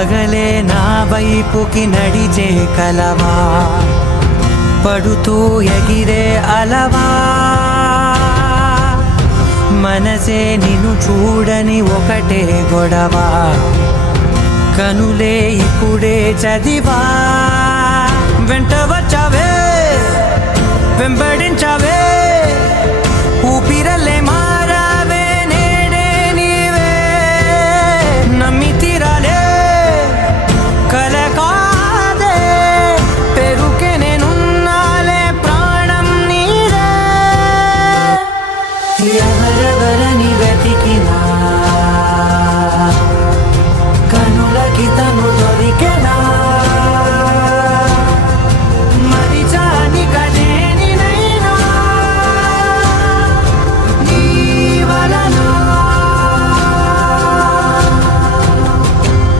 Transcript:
పగలే నా వైపుకి నడిచే కలవా, పడుతూ ఎగిరే అలవా, మనసే నిన్ను చూడని ఒకటే గొడవ, కనులే ఇప్పుడే చదివా. వెంట వచ్చావే, వెంబడించావే, ఊపిరలే మా